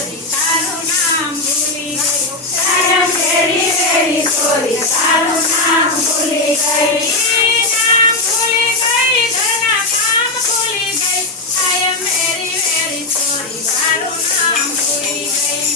sorry તારું નામ ભૂલી ગઈ I am very very sorry તારું નામ ભૂલી ગઈ નામ ભૂલી ગઈ ઘરના કામ ભૂલી ગઈ I am very very sorry તારું નામ ભૂલી ગઈ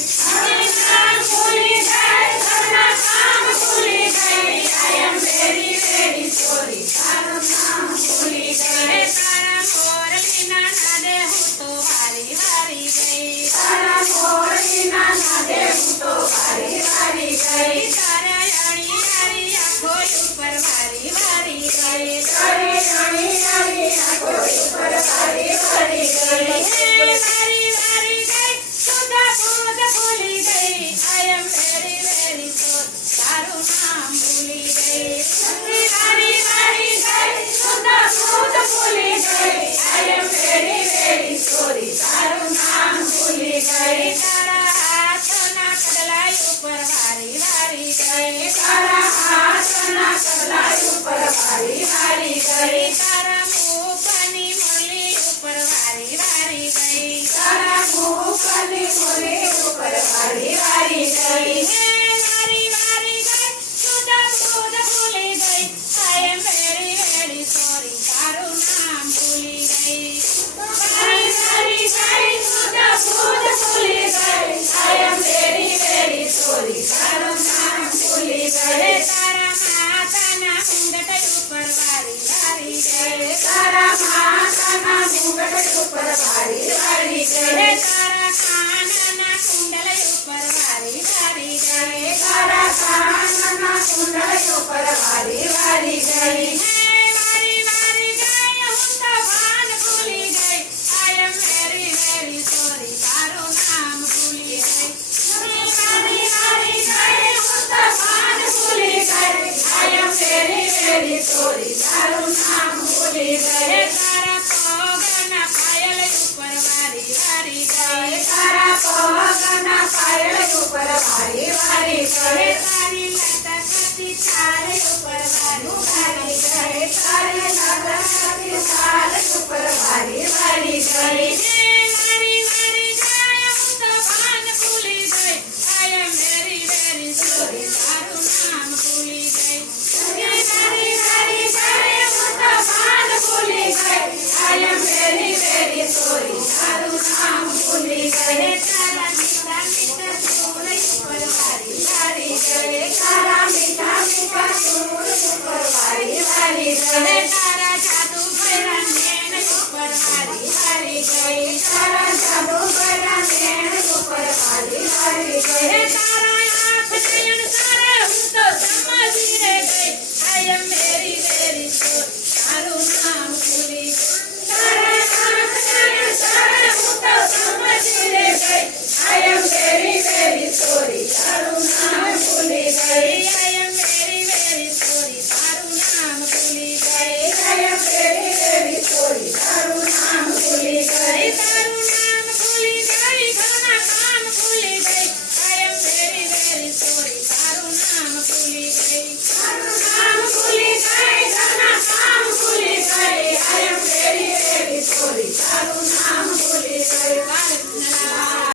નામ ભૂલી ગઈ ઘરના કામ ભૂલી ગઈ I am very very sorry તારું નામ ભૂલી ગઈ તારા મોરલીના નાદે હું તો વારી વારી ગઈ તારા મોરલીના નાદે હું તો વારી વારી ગઈ તારા અણી અણી આંખો ઉપર વારી વારી ગઈ તારી અણી અણી આંખો ઉપર વારી વારી ગઈ વારી વારી ગઈ સુધા બુધ ભૂલી ગઈ I am very very sorry તારું નામ ભૂલી ગઈ વારી વારી ગઈ સુધા બુધ ભૂલી ગઈ I am very very sorry તારું નામ ભૂલી ગઈ તારા હાથના કડલાઈ ઉપર વારી વારી ગઈ તારા હાથના કડલાઈ ઉપર વારી વારી ગઈ તારા મુખની મુરલી ઉપર વારી વારી ગઈ તારા મુખની મુરલી ઉપર વારી વારી ગઈ વારી વારી ગઈ સુધા બુધ ભૂલી ગઈ I am very very sorry તારું નામ ભૂલી ગઈ વારી વારી ગઈ સુધા બુધ ભૂલી ગઈ I am very very sorry તારું નામ ભૂલી ગઈ તારા માથાના મુંગટ ઉપર વારી વારી ગઈ તારા માથાના મુગટ ઉપર વારી વારી ગઈ તારા કાનના કુંડલ ઉપર વારી વારી ગઈ તારા કાનના કુંડળ ઉપર વારી વારી ગઈ વારી વારી ગઈ હું તો ભાન ભૂલી ગઈ I am very very sorry તારું નામ ભૂલી ગઈ વારી વારી ગઈ હું તો ભાન ભૂલી ગઈ I am very very sorry તારું નામ ભૂલી ગઈ તારા પગના પાયલ ઉપર વારી વારી ગઈ તારા પગના પાયલ ઉપર વારી વારી ગઈ તારી લટકતી ચાલ ઉપર વારી વારી ગઈ તારી લગનથી ચાલ ઉપર વારી વારી ગઈ વારી વારી ગઈ હું તો ભાન ભૂલી ગઈ I am very very sorry તારું નામ ભૂલી ગઈ વારી વારી ગઈ હું તો ભાન ભૂલી ગઈ I am very very sorry તારું નામ ભૂલી ગઈ તારા મિત્ર મિત્ર